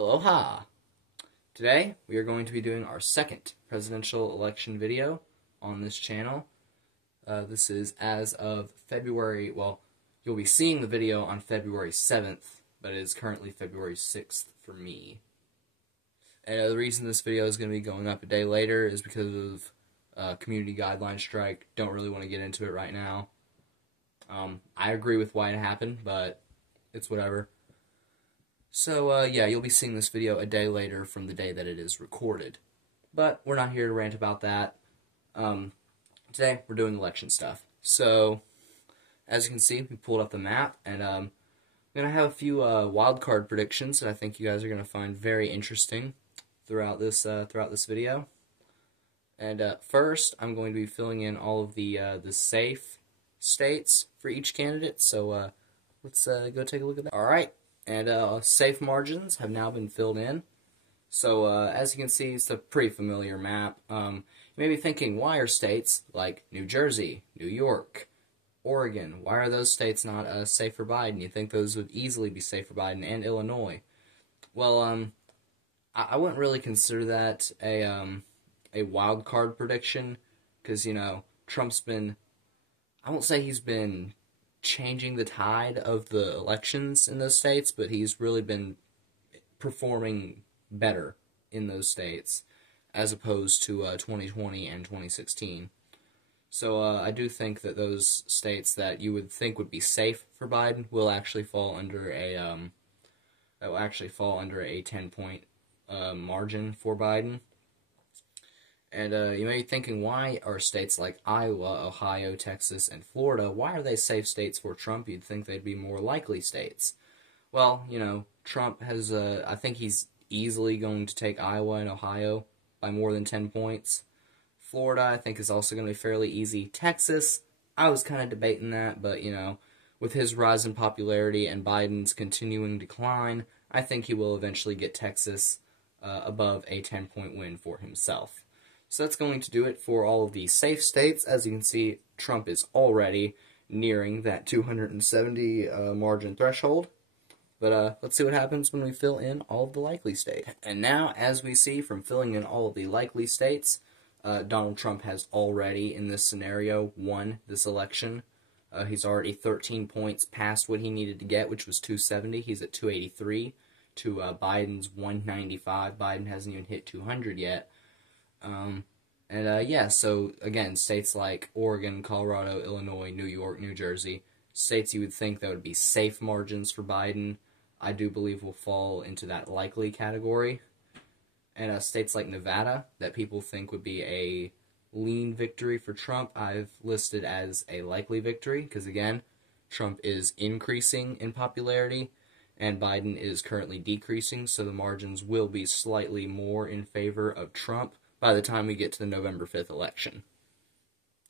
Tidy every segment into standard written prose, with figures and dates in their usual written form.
Aloha! Today we are going to be doing our second presidential election video on this channel. This is as of February, well, you'll be seeing the video on February 7th, but it is currently February 6th for me. And the reason this video is going to be going up a day later is because of community guideline strike. Don't really want to get into it right now. I agree with why it happened, but it's whatever. So, yeah, you'll be seeing this video a day later from the day that it is recorded. But we're not here to rant about that. Today, we're doing election stuff. So, as you can see, we pulled up the map, and I'm going to have a few wildcard predictions that I think you guys are going to find very interesting throughout this video. And first, I'm going to be filling in all of the safe states for each candidate. So, let's go take a look at that. All right. And safe margins have now been filled in. So as you can see, it's a pretty familiar map. You may be thinking, why are states like New Jersey, New York, Oregon, why are those states not safe for Biden? You think those would easily be safe for Biden, and Illinois. Well, I wouldn't really consider that a wild card prediction, because, you know, Trump's been, I won't say he's been changing the tide of the elections in those states, but he's really been performing better in those states as opposed to 2020 and 2016. So I do think that those states that you would think would be safe for Biden will actually fall under a 10-point margin for Biden. And you may be thinking, why are states like Iowa, Ohio, Texas, and Florida, why are they safe states for Trump? You'd think they'd be more likely states. Well, you know, Trump has, I think he's easily going to take Iowa and Ohio by more than 10 points. Florida, I think, is also going to be fairly easy. Texas, I was kind of debating that, but, you know, with his rise in popularity and Biden's continuing decline, I think he will eventually get Texas above a 10-point win for himself. So that's going to do it for all of the safe states. As you can see, Trump is already nearing that 270 margin threshold. But let's see what happens when we fill in all of the likely states. And now, as we see from filling in all of the likely states, Donald Trump has already, in this scenario, won this election. He's already 13 points past what he needed to get, which was 270. He's at 283 to Biden's 195. Biden hasn't even hit 200 yet. Yeah, so again, states like Oregon, Colorado, Illinois, New York, New Jersey, states you would think that would be safe margins for Biden, I do believe will fall into that likely category. And states like Nevada, that people think would be a lean victory for Trump, I've listed as a likely victory, because again, Trump is increasing in popularity, and Biden is currently decreasing, so the margins will be slightly more in favor of Trump by the time we get to the November 5th election.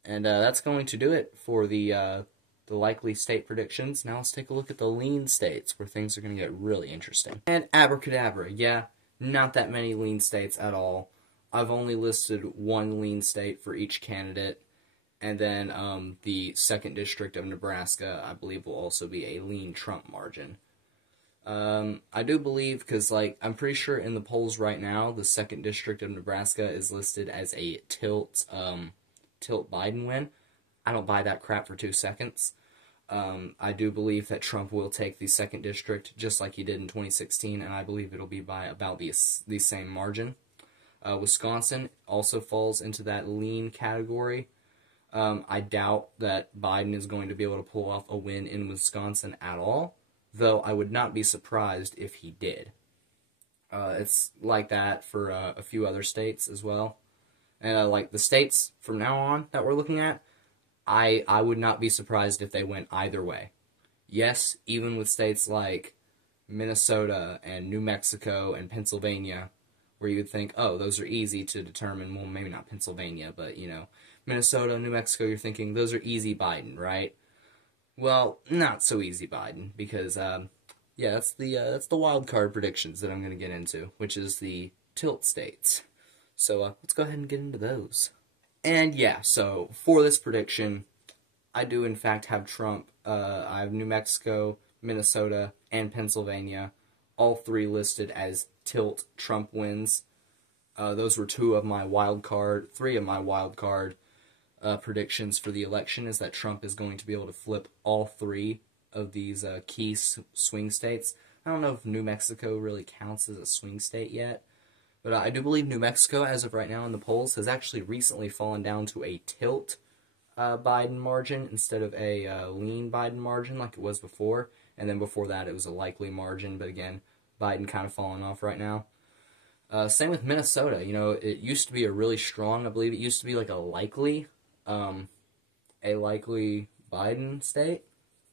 And that's going to do it for the likely state predictions. Now let's take a look at the lean states, where things are going to get really interesting. And abracadabra, yeah, not that many lean states at all. I've only listed one lean state for each candidate, and then the 2nd District of Nebraska, I believe, will also be a lean Trump margin. I do believe, because, like, I'm pretty sure in the polls right now, the 2nd District of Nebraska is listed as a tilt Biden win. I don't buy that crap for 2 seconds. I do believe that Trump will take the 2nd District, just like he did in 2016, and I believe it'll be by about the same margin. Wisconsin also falls into that lean category. I doubt that Biden is going to be able to pull off a win in Wisconsin at all, though I would not be surprised if he did. It's like that for a few other states as well. And like the states from now on that we're looking at, I would not be surprised if they went either way. Yes, even with states like Minnesota and New Mexico and Pennsylvania, where you would think, oh, those are easy to determine. Well, maybe not Pennsylvania, but, you know, Minnesota, New Mexico, you're thinking, those are easy Biden, right? Well, not so easy Biden, because, yeah, that's the wild card predictions that I'm going to get into, which is the tilt states. So, let's go ahead and get into those. And, yeah, so, for this prediction, I do, in fact, have Trump. I have New Mexico, Minnesota, and Pennsylvania all three listed as tilt Trump wins. Those were three of my wild card predictions for the election, is that Trump is going to be able to flip all three of these key swing states. I don't know if New Mexico really counts as a swing state yet, but I do believe New Mexico, as of right now in the polls, has actually recently fallen down to a tilt Biden margin instead of a lean Biden margin like it was before. And then before that, it was a likely margin, but again, Biden kind of falling off right now. Same with Minnesota. You know, it used to be a really strong, I believe it used to be like a likely Biden state.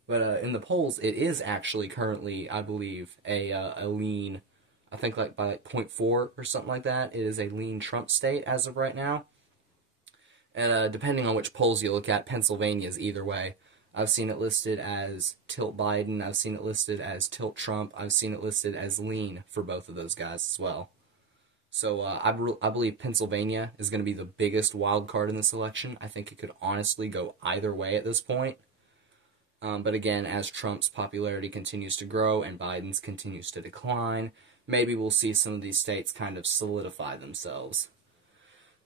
But in the polls, it is actually currently, I believe, a lean, I think like by 0.4 or something like that. It is a lean Trump state as of right now. And depending on which polls you look at, Pennsylvania is either way. I've seen it listed as tilt Biden. I've seen it listed as tilt Trump. I've seen it listed as lean for both of those guys as well. So I believe Pennsylvania is going to be the biggest wild card in this election. I think it could honestly go either way at this point. But again, as Trump's popularity continues to grow and Biden's continues to decline, maybe we'll see some of these states kind of solidify themselves.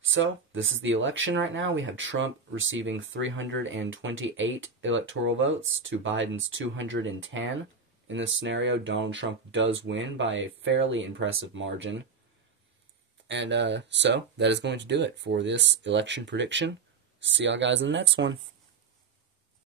So, this is the election right now. We have Trump receiving 328 electoral votes to Biden's 210. In this scenario, Donald Trump does win by a fairly impressive margin. And so, that is going to do it for this election prediction. See y'all guys in the next one.